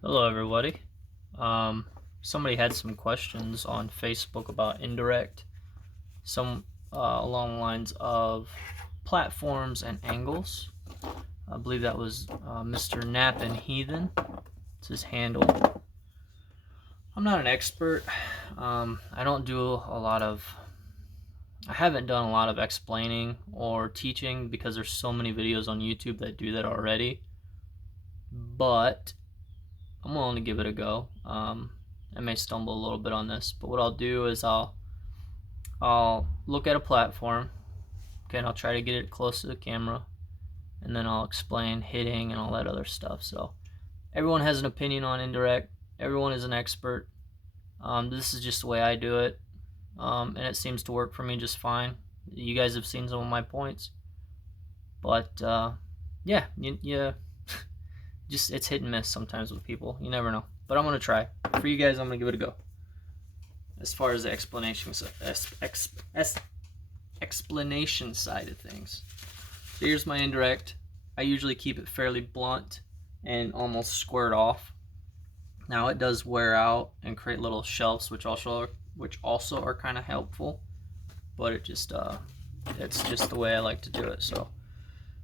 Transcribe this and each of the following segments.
Hello, everybody. Somebody had some questions on Facebook about Indirect, some along the lines of platforms and angles. I believe that was Mr. Nap and Heathen. It's his handle. I'm not an expert. I don't do a lot of. I haven't done a lot of explaining or teaching because there's so many videos on YouTube that do that already. But I'm willing to give it a go. I may stumble a little bit on this, but what I'll do is I'll look at a platform, okay, and I'll try to get it close to the camera, and then I'll explain hitting and all that other stuff. So everyone has an opinion on Indirect. Everyone is an expert. This is just the way I do it, and it seems to work for me just fine. You guys have seen some of my points, but yeah, just it's hit and miss sometimes with people. You never know. But I'm gonna try. For you guys, I'm gonna give it a go. As far as the explanation side of things. So here's my indirect. I usually keep it fairly blunt and almost squared off. Now it does wear out and create little shelves, which also are kind of helpful. But it's just the way I like to do it. So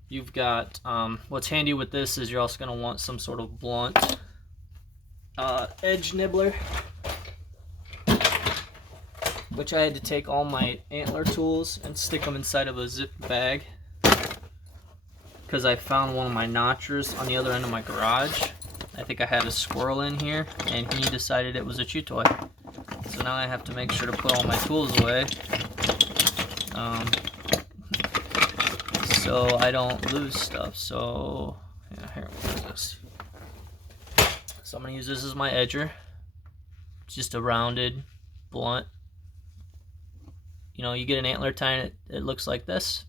you've got what's handy with this is you're also going to want some sort of blunt edge nibbler, which I had to take all my antler tools and stick them inside of a zip bag because I found one of my notchers on the other end of my garage. I think I had a squirrel in here and he decided it was a chew toy. So now I have to make sure to put all my tools away so I don't lose stuff. So yeah, here, what is this? So I'm going to use this as my edger. It's just a rounded, blunt. You know, you get an antler tine, it looks like this.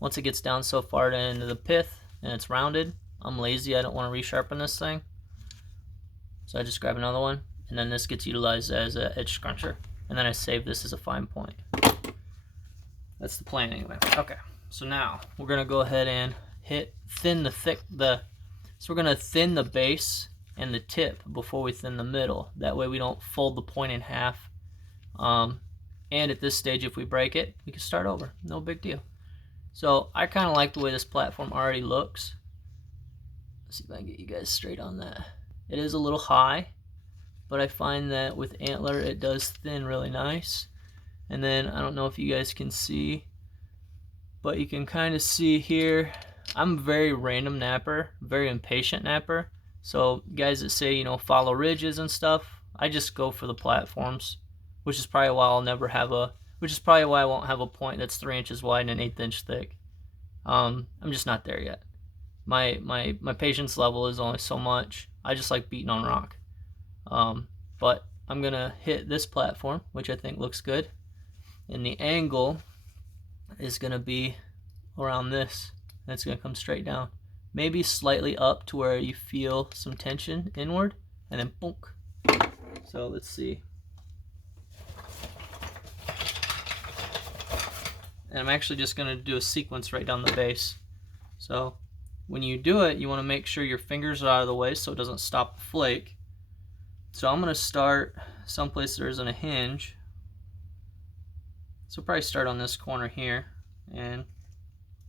Once it gets down so far into the pith and it's rounded, I'm lazy, I don't want to resharpen this thing. So I just grab another one, and then this gets utilized as an edge scruncher. And then I save this as a fine point. That's the plan anyway. Okay, so now we're going to go ahead and thin so we're going to thin the base and the tip before we thin the middle. That way we don't fold the point in half. And at this stage, if we break it, we can start over. No big deal. So I kind of like the way this platform already looks. Let's see if I can get you guys straight on that. It is a little high, but I find that with antler, it does thin really nice. And then I don't know if you guys can see, but you can kind of see here, I'm a very random napper, very impatient napper. So guys that say, you know, follow ridges and stuff, I just go for the platforms, which is probably why I won't have a point that's 3 inches wide and 1/8 inch thick. I'm just not there yet. My patience level is only so much. I just like beating on rock. But I'm gonna hit this platform, which I think looks good, and the angle is gonna be around this, and it's gonna come straight down, maybe slightly up to where you feel some tension inward, and then bonk. So let's see. And I'm actually just going to do a sequence right down the base. So when you do it, you want to make sure your fingers are out of the way so it doesn't stop the flake. So I'm going to start someplace there isn't a hinge. So probably start on this corner here and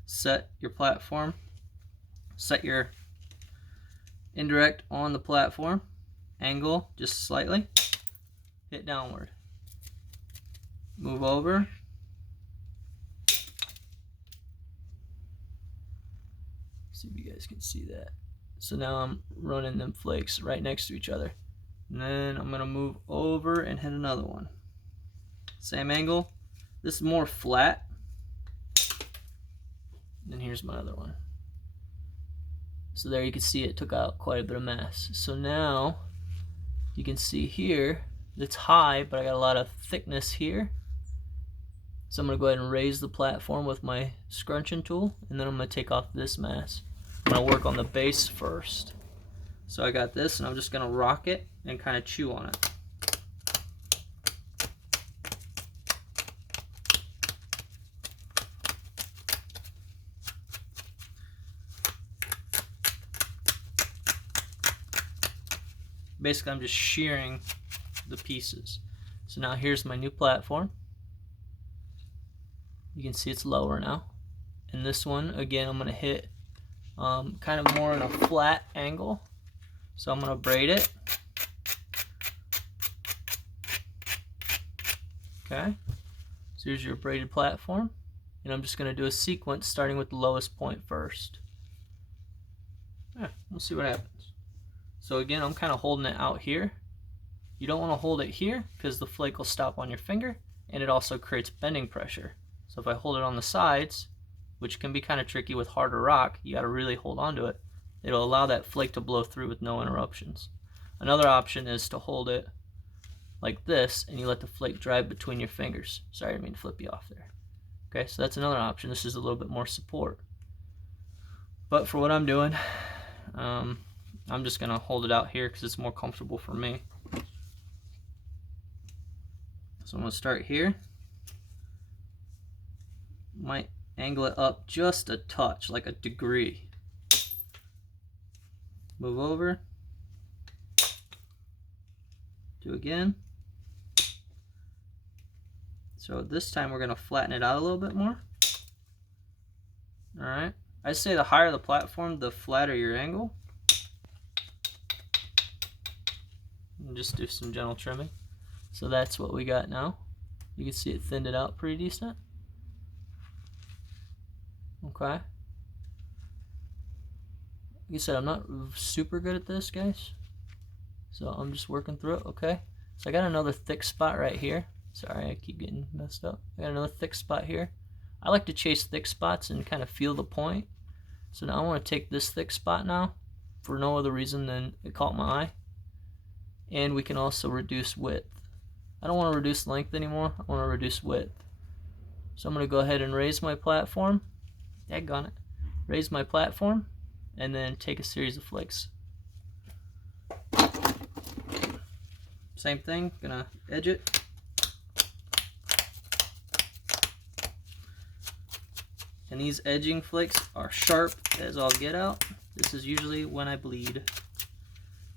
set your platform. Set your indirect on the platform. Angle just slightly. Hit downward. Move over. See if you guys can see that. So now I'm running them flakes right next to each other. And then I'm going to move over and hit another one. Same angle. This is more flat. And then here's my other one. So there you can see it took out quite a bit of mass. So now you can see here it's high, but I got a lot of thickness here. So I'm going to go ahead and raise the platform with my scrunching tool, and then I'm going to take off this mass. I'm going to work on the base first. So I got this, and I'm just going to rock it and kind of chew on it. Basically, I'm just shearing the pieces. So now here's my new platform. You can see it's lower now. And this one, again, I'm going to hit kind of more in a flat angle. So I'm going to braid it. Okay. So here's your braided platform. And I'm just going to do a sequence starting with the lowest point first. Yeah, we'll see what happens. So again, I'm kind of holding it out here. You don't want to hold it here because the flake will stop on your finger, and it also creates bending pressure. So if I hold it on the sides, which can be kind of tricky with harder rock, you got to really hold on to it. It'll allow that flake to blow through with no interruptions. Another option is to hold it like this, and you let the flake drive between your fingers. Sorry, I didn't mean to flip you off there. Okay, so that's another option. This is a little bit more support. But for what I'm doing, I'm just going to hold it out here because it's more comfortable for me. So I'm going to start here. Might angle it up just a touch, like a degree. Move over. Do again. So this time we're going to flatten it out a little bit more. Alright. I say the higher the platform, the flatter your angle. And just do some gentle trimming. So that's what we got now. You can see it thinned it out pretty decent. Okay. Like I said, I'm not super good at this, guys. So I'm just working through it, okay? So I got another thick spot right here. Sorry, I keep getting messed up. I got another thick spot here. I like to chase thick spots and kind of feel the point. So now I want to take this thick spot now for no other reason than it caught my eye. And we can also reduce width. I don't want to reduce length anymore. I want to reduce width. So I'm going to go ahead and raise my platform. Daggone it. Raise my platform and then take a series of flakes. Same thing, gonna edge it. And these edging flakes are sharp as all get out. This is usually when I bleed.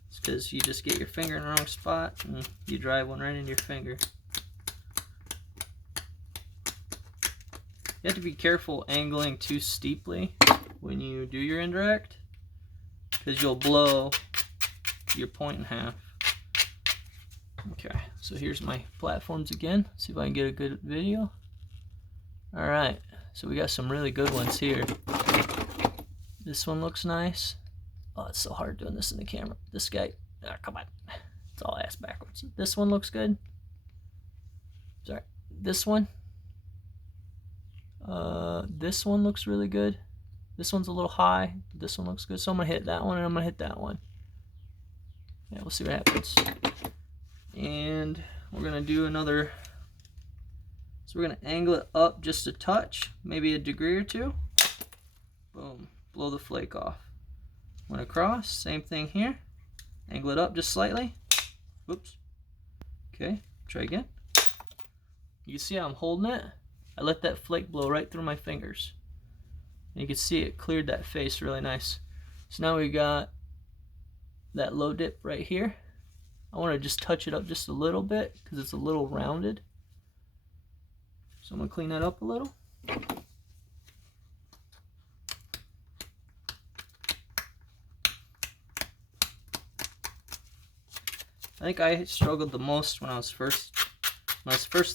It's because you just get your finger in the wrong spot and you drive one right into your finger. You have to be careful angling too steeply when you do your indirect, because you'll blow your point in half. Okay, so here's my platforms again. See if I can get a good video. Alright, so we got some really good ones here. This one looks nice. Oh, it's so hard doing this in the camera. This guy, come on. It's all ass backwards. This one looks good. Sorry, this one. This one looks really good. This one's a little high. This one looks good. So I'm going to hit that one and I'm going to hit that one. Yeah, we'll see what happens. And we're going to do another. So we're going to angle it up just a touch, maybe a degree or two. Boom. Blow the flake off. Went across. Same thing here. Angle it up just slightly. Whoops. Okay. Try again. You see how I'm holding it? I let that flake blow right through my fingers. And you can see it cleared that face really nice. So now we got that low dip right here. I want to just touch it up just a little bit because it's a little rounded. So I'm going to clean that up a little. I think I struggled the most when I was first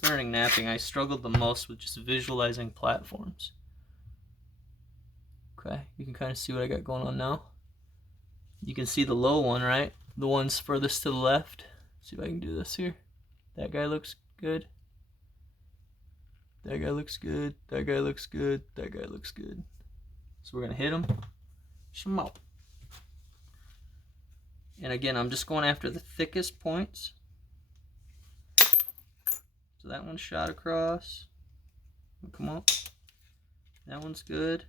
learning napping. I struggled the most with just visualizing platforms. Okay, you can kind of see what I got going on now. You can see the low one, right? The one's furthest to the left. See if I can do this here. That guy looks good. That guy looks good. That guy looks good. That guy looks good. So we're gonna hit him. Shmow. And again, I'm just going after the thickest points. So that one's shot across. Come on. That one's good.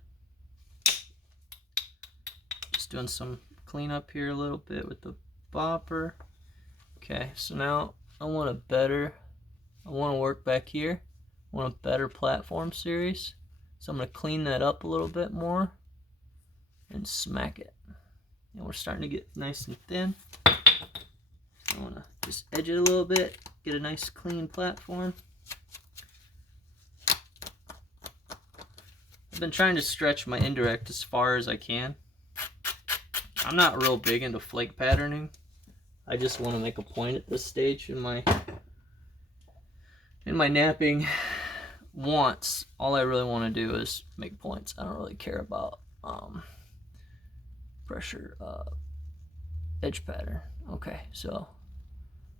Just doing some cleanup here a little bit with the bopper. Okay, so now I want to work back here. I want a better platform series. So I'm going to clean that up a little bit more and smack it. And we're starting to get nice and thin. I want to just edge it a little bit, get a nice clean platform. I've been trying to stretch my indirect as far as I can. I'm not real big into flake patterning. I just want to make a point at this stage in my napping wants. All I really want to do is make points. I don't really care about pressure edge pattern. Okay, so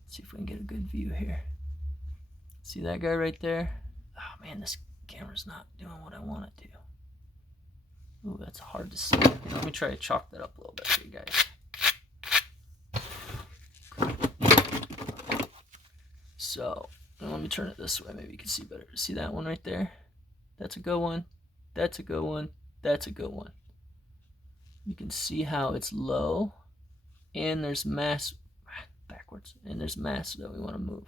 let's see if we can get a good view here. See that guy right there? Oh man, this camera's not doing what I want it to. Ooh, that's hard to see. Let me try to chalk that up a little bit for you guys. So let me turn it this way. Maybe you can see better. See that one right there? That's a good one. That's a good one. That's a good one. You can see how it's low, and there's mass backwards, and there's mass that we want to move.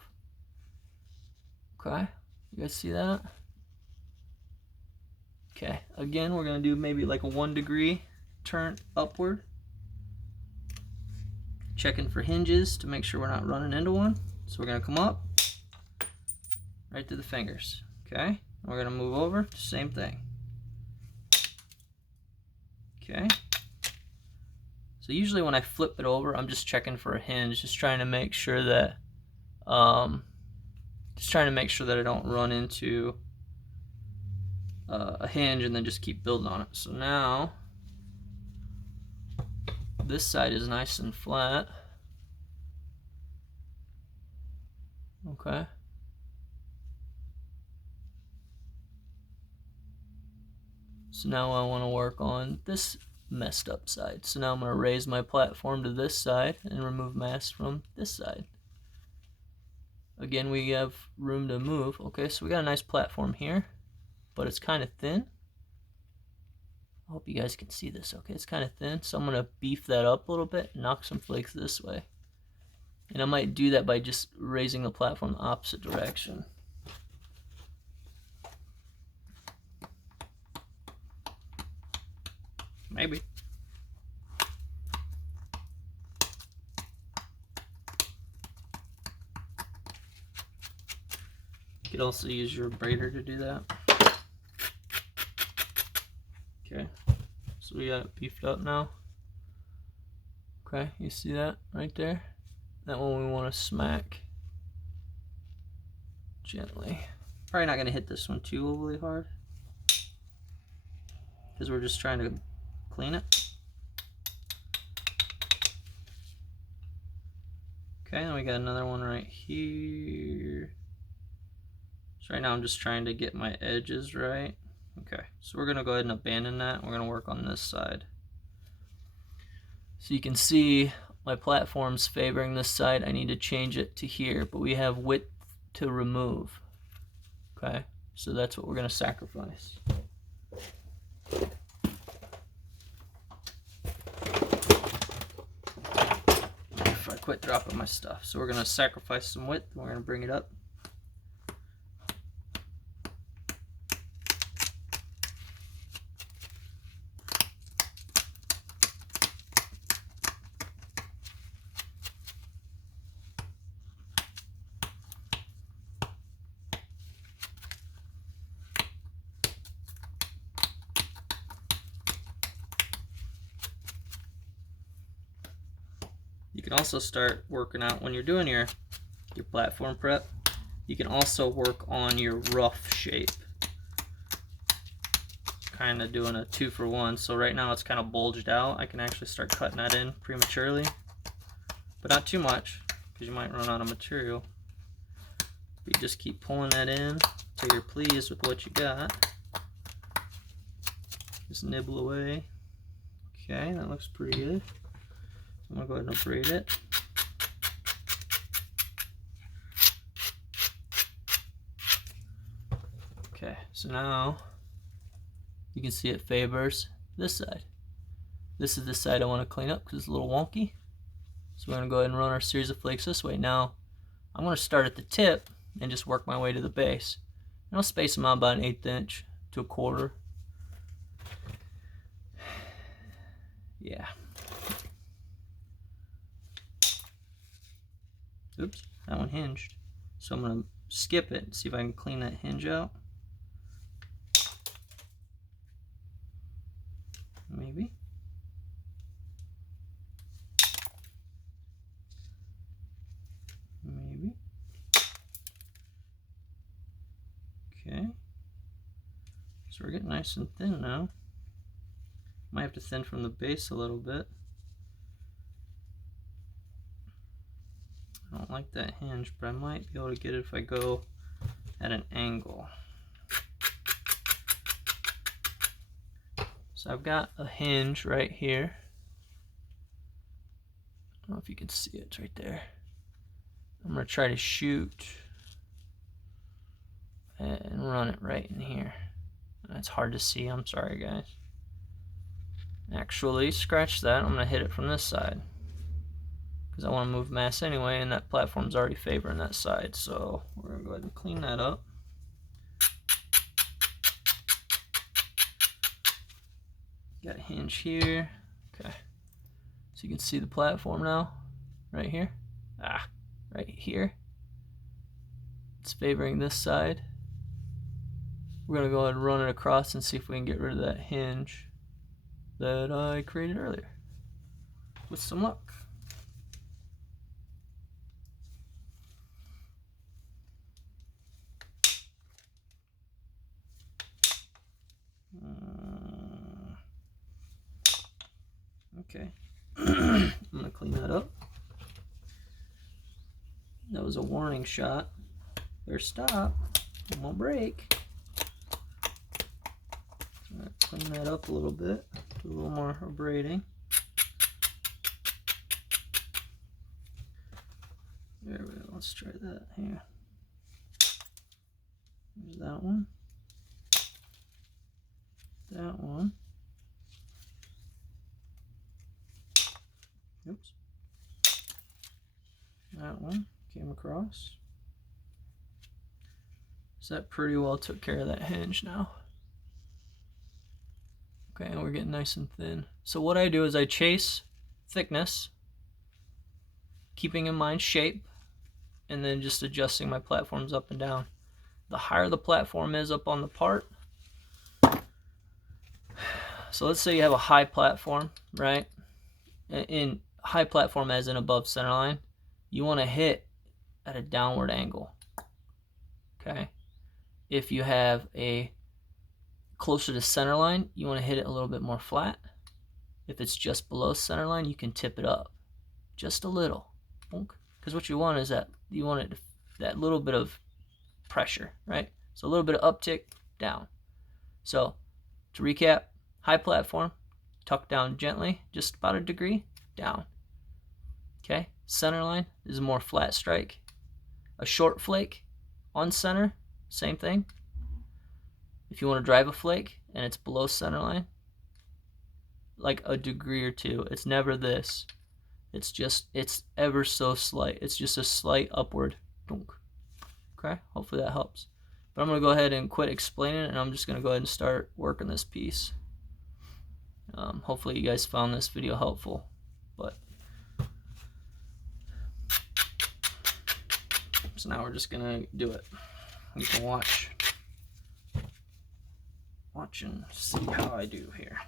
Okay, you guys see that? Okay, again, we're going to do maybe like a 1 degree turn upward. Checking for hinges to make sure we're not running into one. So we're going to come up right through the fingers. Okay, we're going to move over, same thing. Okay. So usually when I flip it over, I'm just checking for a hinge, just trying to make sure that I don't run into a hinge and then just keep building on it. So now this side is nice and flat. Okay. So now I want to work on this messed up side. So now I'm going to raise my platform to this side and remove mass from this side. Again, we have room to move. Okay, so we got a nice platform here, but it's kind of thin. I hope you guys can see this. Okay, it's kind of thin, so I'm going to beef that up a little bit, knock some flakes this way. And I might do that by just raising the platform the opposite direction. Maybe. You could also use your braider to do that. Okay, so we got it beefed up now. Okay, you see that right there? That one we want to smack gently. Probably not going to hit this one too overly hard, because we're just trying to clean it. Okay, and we got another one right here. So right now I'm just trying to get my edges right. Okay, so we're going to go ahead and abandon that. We're going to work on this side. So you can see my platform's favoring this side. I need to change it to here, but we have width to remove. Okay, so that's what we're going to sacrifice. If I quit dropping my stuff. So we're going to sacrifice some width, and we're going to bring it up. You can also start working out when you're doing your platform prep. You can also work on your rough shape. Kind of doing a 2-for-1. So right now it's kind of bulged out. I can actually start cutting that in prematurely, but not too much, because you might run out of material. You just keep pulling that in until you're pleased with what you got. Just nibble away. Okay, that looks pretty good. I'm going to go ahead and abrade it. Okay, so now you can see it favors this side. This is the side I want to clean up because it's a little wonky. So we're going to go ahead and run our series of flakes this way. Now, I'm going to start at the tip and just work my way to the base. And I'll space them out about 1/8 inch to 1/4. Yeah. Oops, that one hinged. So I'm gonna skip it and see if I can clean that hinge out. Maybe. Maybe. Okay. So we're getting nice and thin now. Might have to thin from the base a little bit. I don't like that hinge, but I might be able to get it if I go at an angle. So I've got a hinge right here. I don't know if you can see it, it's right there. I'm gonna try to shoot and run it right in here. That's hard to see, I'm sorry guys. Actually, scratch that, I'm gonna hit it from this side. Because I want to move mass anyway, and that platform's already favoring that side. So we're going to go ahead and clean that up. Got a hinge here. Okay. So you can see the platform now, right here. Right here. It's favoring this side. We're going to go ahead and run it across and see if we can get rid of that hinge that I created earlier. With some luck. Okay, I'm gonna clean that up. That was a warning shot. Better stop. It won't break. All right, clean that up a little bit. Do a little more abrading. There we go. Let's try that here. There's that one. That one. Oops. That one came across. So that pretty well took care of that hinge now. Okay, and we're getting nice and thin. So what I do is I chase thickness, keeping in mind shape, and then just adjusting my platforms up and down. The higher the platform is up on the part, so let's say you have a high platform, right? In high platform as in above center line, you want to hit at a downward angle. Okay. If you have a closer to center line, you want to hit it a little bit more flat. If it's just below center line, you can tip it up just a little. Because what you want is that you want it that little bit of pressure, right? So a little bit of uptick, down. So to recap, high platform, tuck down gently, just about a degree, down. Okay, center line is a more flat strike. A short flake on center, same thing. If you want to drive a flake and it's below center line, like a degree or two, it's never this. It's ever so slight. It's just a slight upward. Okay, hopefully that helps. But I'm going to go ahead and quit explaining it, and I'm just going to go ahead and start working this piece. Hopefully you guys found this video helpful. But so now we're just going to do it. You can watch and see how I do here.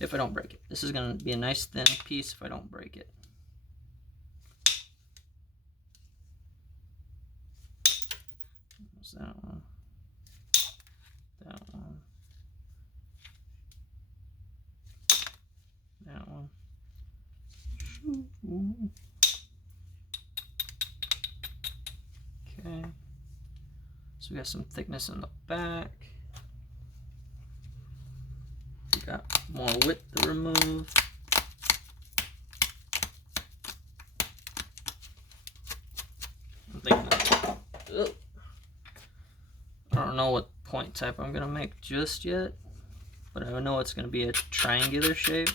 If I don't break it. This is going to be a nice thin piece if I don't break it. There's that one. That one. That one. Okay. So we got some thickness in the back. We got more width to remove. I'm thinking, I don't know what point type I'm gonna make just yet, but I know it's gonna be a triangular shape.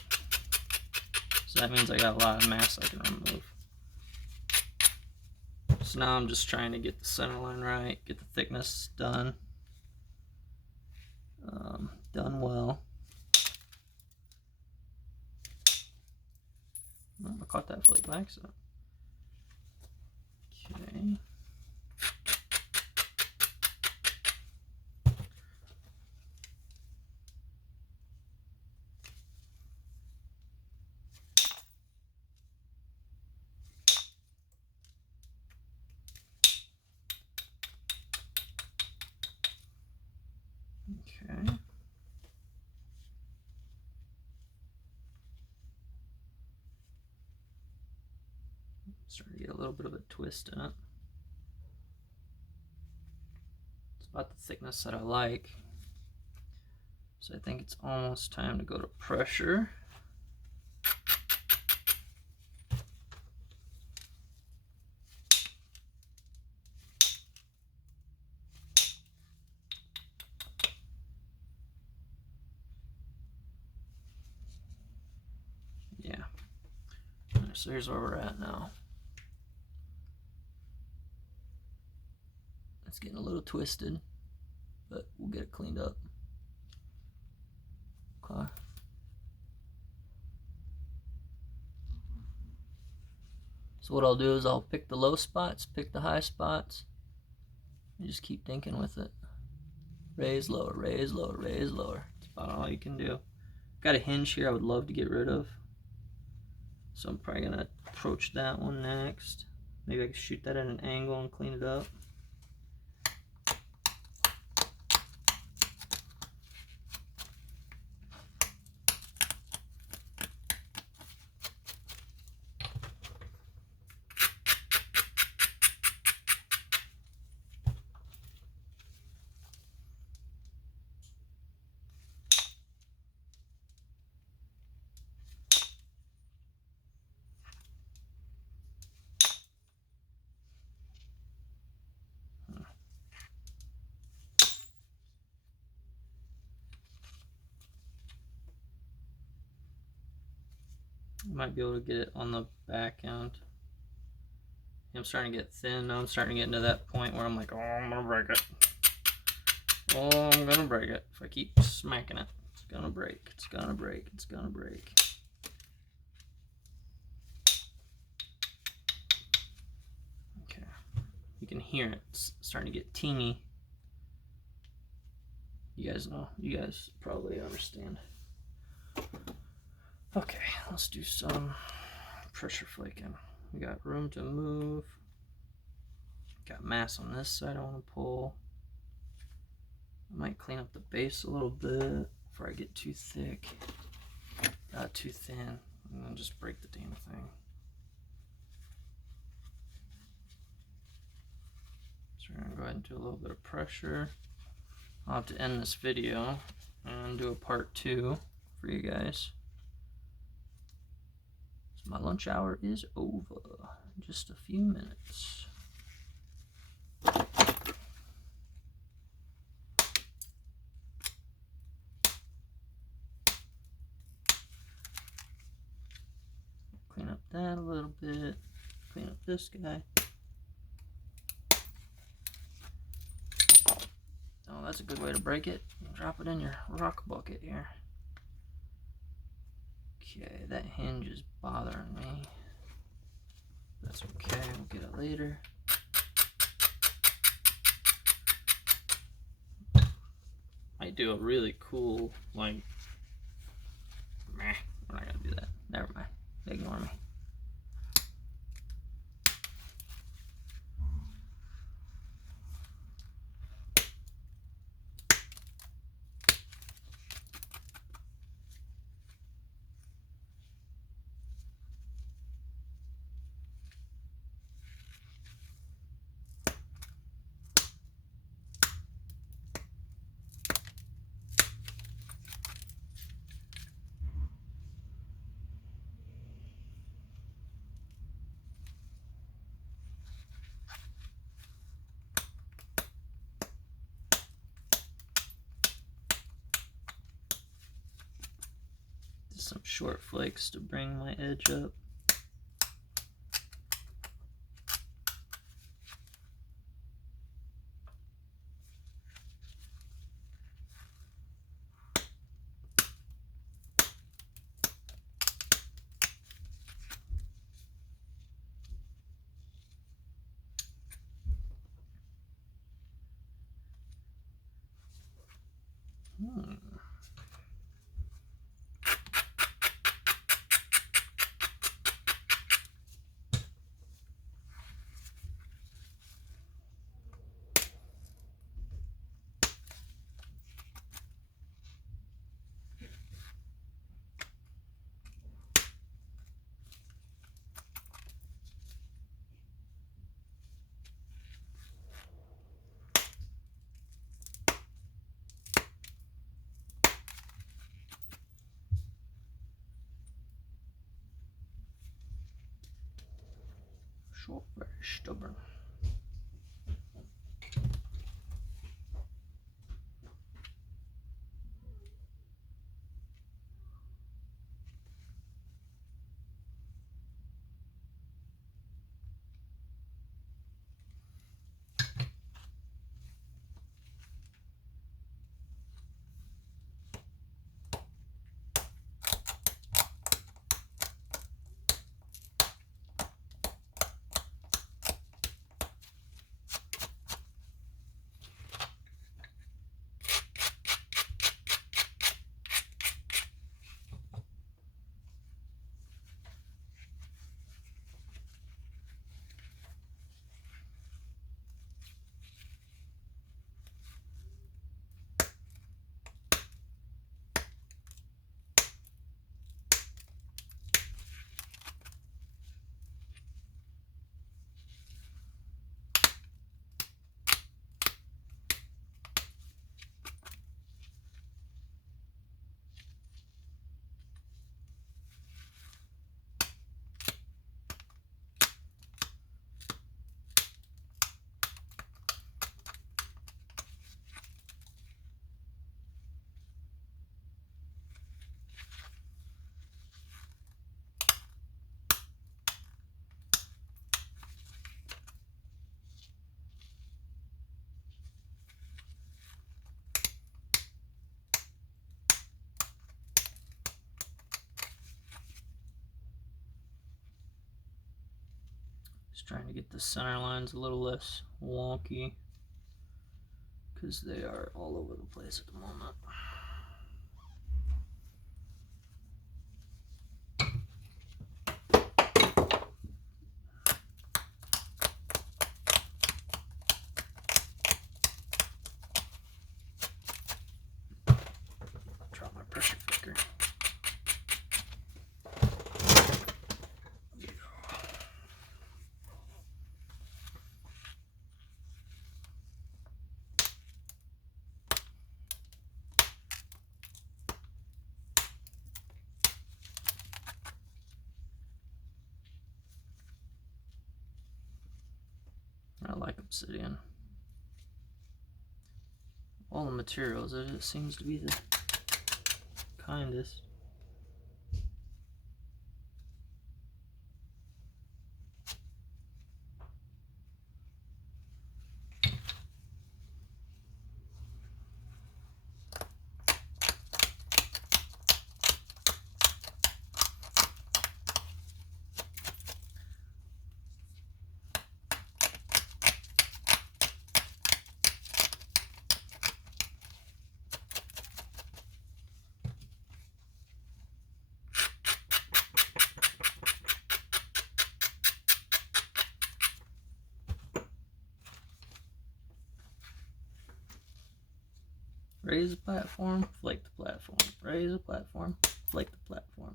So that means I got a lot of mass I can remove. So now I'm just trying to get the center line right, get the thickness done. Done well. I caught that flake back, so. Okay. Okay. Starting to get a little bit of a twist in it. It's about the thickness that I like. So I think it's almost time to go to pressure. Yeah. So here's where we're at now. It's getting a little twisted, but we'll get it cleaned up. Okay. So what I'll do is I'll pick the low spots, pick the high spots, and just keep thinking with it. Raise, lower, raise, lower, raise, lower. That's about all you can do. Got a hinge here I would love to get rid of. So I'm probably gonna approach that one next. Maybe I can shoot that at an angle and clean it up. Might be able to get it on the back end. I'm starting to get thin now. I'm starting to get into that point where I'm like, oh, I'm gonna break it. Oh, I'm gonna break it. If I keep smacking it, it's gonna break. It's gonna break. It's gonna break. Okay. You can hear it. It's starting to get teeny. You guys know. You guys probably understand. Okay, let's do some pressure flaking. We got room to move. Got mass on this side I want to pull. I might clean up the base a little bit before I get too thick. Too thin. And then just break the damn thing. So we're going to go ahead and do a little bit of pressure. I'll have to end this video and do a part 2 for you guys. So my lunch hour is over. Just a few minutes. Clean up that a little bit. Clean up this guy. Oh, that's a good way to break it. Drop it in your rock bucket here. Okay, that hinge is bothering me. That's okay, we'll get it later. I do a really cool, like, meh, we're not gonna do that. Never mind, ignore me. Some short flakes to bring my edge up. Short, very stubborn. Just trying to get the center lines a little less wonky because they are all over the place at the moment. Drop my pressure cooker. I like Obsidian. All the materials, it seems to be the kindest. Raise the platform, flake the platform. Raise the platform, flake the platform.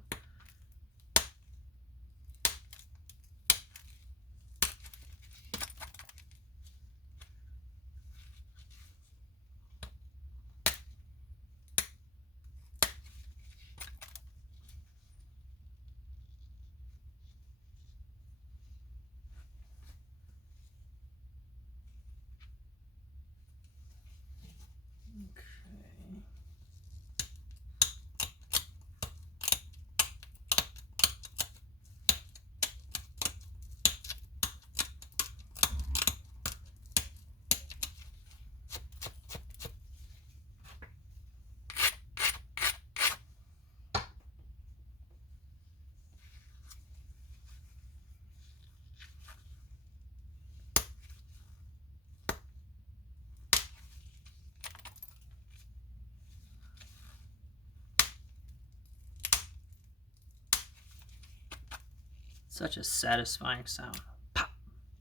Such a satisfying sound. Pop,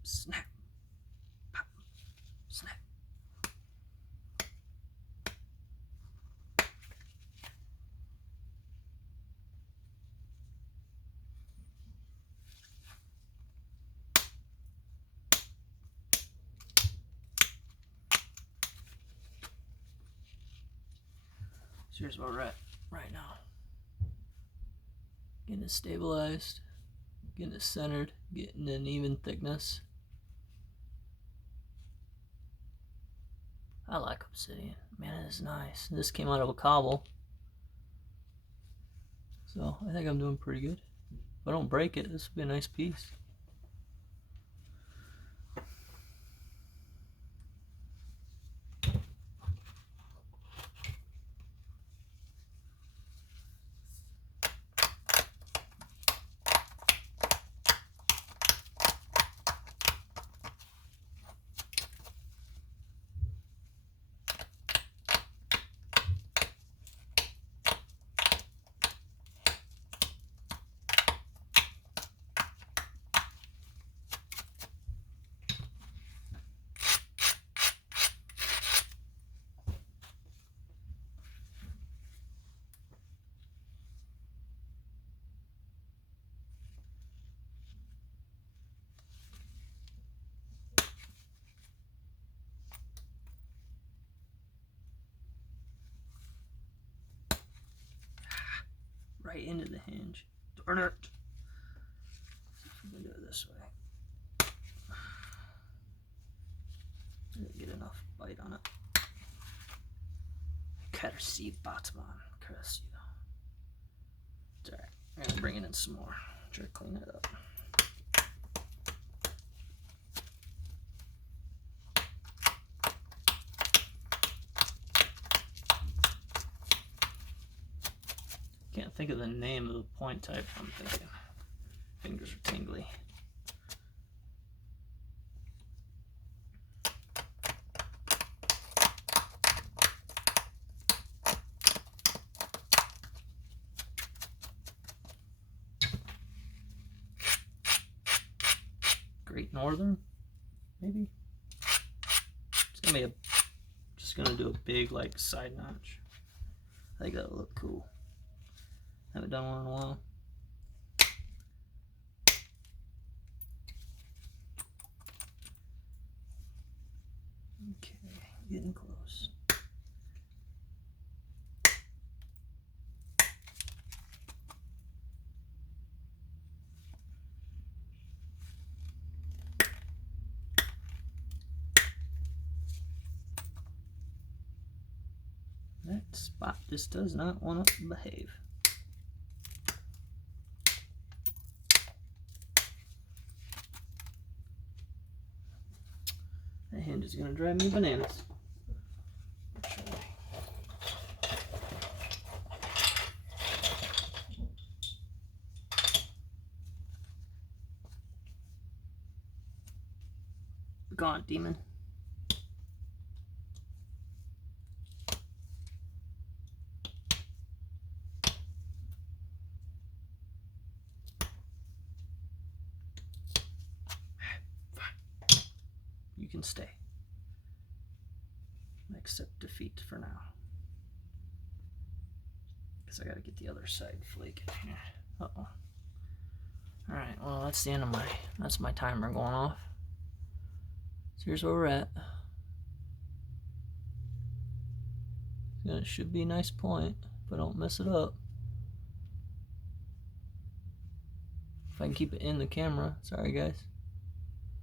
snap, pop, snap. So here's where we're at right now. Getting it stabilized, getting it centered, getting an even thickness. I like Obsidian. Man, it is nice. This came out of a cobble. So I think I'm doing pretty good. If I don't break it, this will be a nice piece. Right into the hinge. Darn it. See if we can do it this way. Didn't get enough bite on it. Courtesy Batman. Courtesy. It's alright. I'm gonna bring it in some more. Try to clean it up. Can't think of the name of the point type. I'm thinking. Fingers are tingly. Great Northern, maybe. It's gonna be just gonna do a big like side notch. I think that'll look cool. Haven't done one in a while. Okay, getting close. That spot just does not want to behave. That hinge is going to drive me bananas. Gone, demon. You can stay. Accept defeat for now. Because I got to get the other side flaking here. Uh-oh. Alright, well that's the end of that's my timer going off. So here's where we're at. It should be a nice point if I don't mess it up. If I can keep it in the camera. Sorry guys.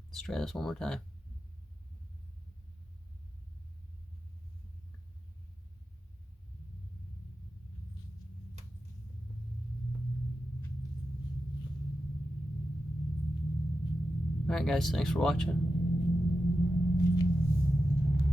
Let's try this one more time. Alright guys, thanks for watching.